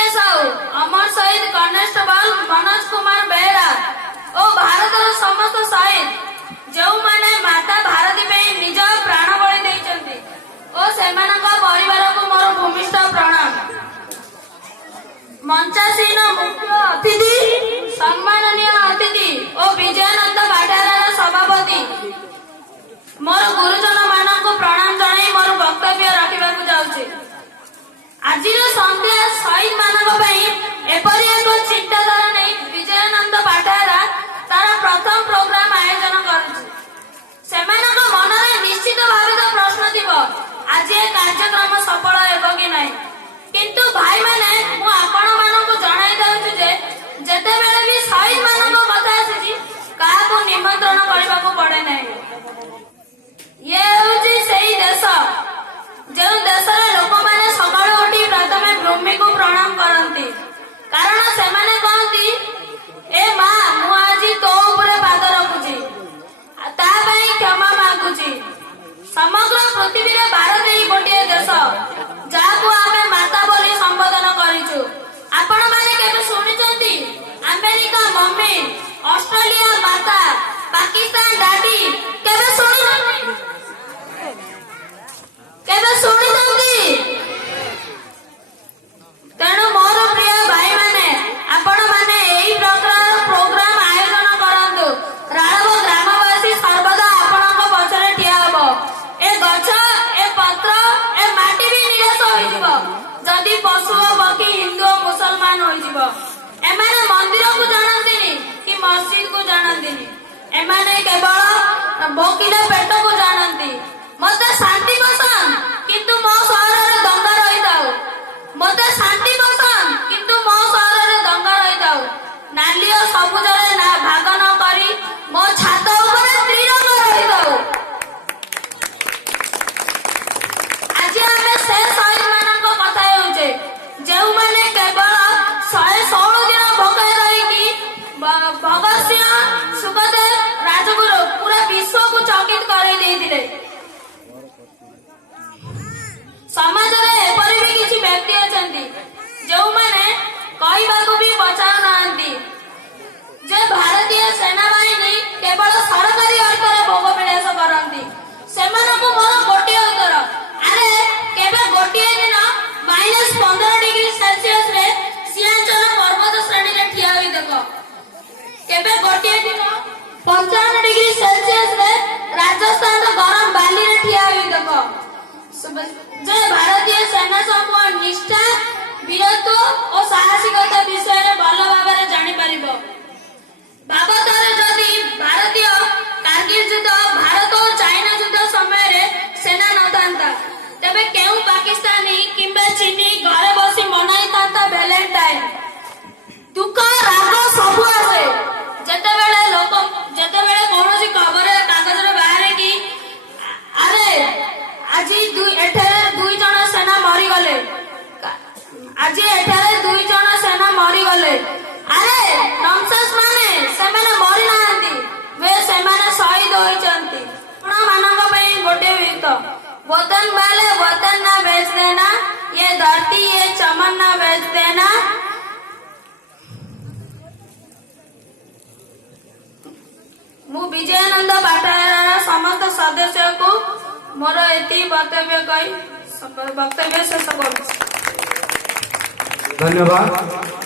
BK Sahu, अमर शहीद constable Manoj Kumar Behera और भारतर समस्त शहीद जो माने माता भारती पे निज प्राण बलि देइचंती और सेमानका परिवार को मोर भूमिष्ठ प्रणाम। मंचासीन मुख्य अतिथि सम्माननीय अतिथि और विजयानंद बाटारार सभापति मोर गुरुजन मानक प्रणाम जणाई मोर वक्तव्य रखा जाऊँगी। आज संध्या शहीद मानक एपरी एक चिंताधारा नहीं विजयानंद बाटारा तार प्रथम प्रोग्राम आयोजन कर मनरे निश्चित भाव प्रश्न थी आज ये कार्यक्रम सफल हो कि नहीं, किंतु भाई मैंने आपण मानक जणाई दूँ जे जेते बेले भी शहीद मानक कथा आसी क्या निमंत्रण करने को पड़े नहीं। ये हूँ से देश जो देश लोक मैंने सकाल उठी प्रथम भूमि को प्रणाम करती, कारण से कहती ए माँ मु आज तो ऊपर पाद रखुची क्षमा मागुची। समग्र पृथ्वी रे भारत ही गोटे देश जहाँ आमे माता बोली संबोधन करिछु। आपण माने केबे सुनिचंती अमेरिका मम्मी, ऑस्ट्रेलिया माता, पाकिस्तान डैडी केबे सुनिचंती? केबे सुनिचंती? तेणु मोर प्रिय भाई माने आपण माने एही प्रकार प्रोग्राम आयोजन करंतु। राळव ग्रामवासी सर्वदा आपणक पछरे ठिया हबो। ए गछ ए पत्र ए माटी भी निराश होई जिवो जदि पशु पक्षी हिंदू और मुसलमान होई जिवो। एमाने मंदिर को जानंतिनी कि मस्जिद को जानंतिनी, एमाने केवल भोकिले पेट को जानंती। मते शांति पसंद किंतु मो सहर रे दंगा रही थाउ, मते शांति पसंद किंतु मो सहर रे दंगा रही थाउ। नाली और सबुज रे ना भाग न करी मो छात ऊपर त्रिरंगा रही थाउ। आज आमे से शहीद मानक कथा हेउचे जेउ माने केवल 116 दिन भोगे रही कि भगत सिंह, सुखदेव, राजगुरु पूरा विश्व को चकित करे देइथिले। समाज रे एपरि भी किछि व्यक्ति अछंती जो माने कहबाकू भी बचाउ नांती जे भारतीय सेना बाहिनी केवल सरकारी अर्थ रे भोग विलास करंती। सेमानकु मोर गोटे उत्तर, अरे केबे गोटे दिन -15 डिग्री सेल्सियस रे सियाचल पर्वत श्रेणी रे ठिया होई देखो। केबे गोटे दिन 55 डिग्री सेल्सियस रे राजस्थान रो गरम बाली रे ठिया होई देखो। जय भारतीय सेना समूह निष्ठा, वीरत्व और साहसिकता विषय में भल भाव जानी पारिबो। बाबतरे जदि भारतीय कारगिल युद्ध, भारत और चाइना युद्ध समय रे सेना न थांता तेबे केउ पाकिस्तानी किंबा चीनी घरे बसी मनाई थांता वैलेंटाइन। दुख राग सब आसे जेतेबेले लोक जेतेबेले कोनोसी खबर कागज रे बाहरे कि अरे आज एठारे 2 जण सेना मरी गले, आज एठारे 2 जण सेना मरी गले। अरे नॉनसेंस माने सेमाने मरी नांती, वे सेमाने शहीद होइचंती। आपण मानक पई गोटे गीत, वतन वाले वतन ना बेच देना, ये धरती ये चमन ना बेच देना। मु विजयानंद बाटारा समस्त सदस्य को मोर एति वक्तव्य कही वक्तव्य शेष करूँ। धन्यवाद।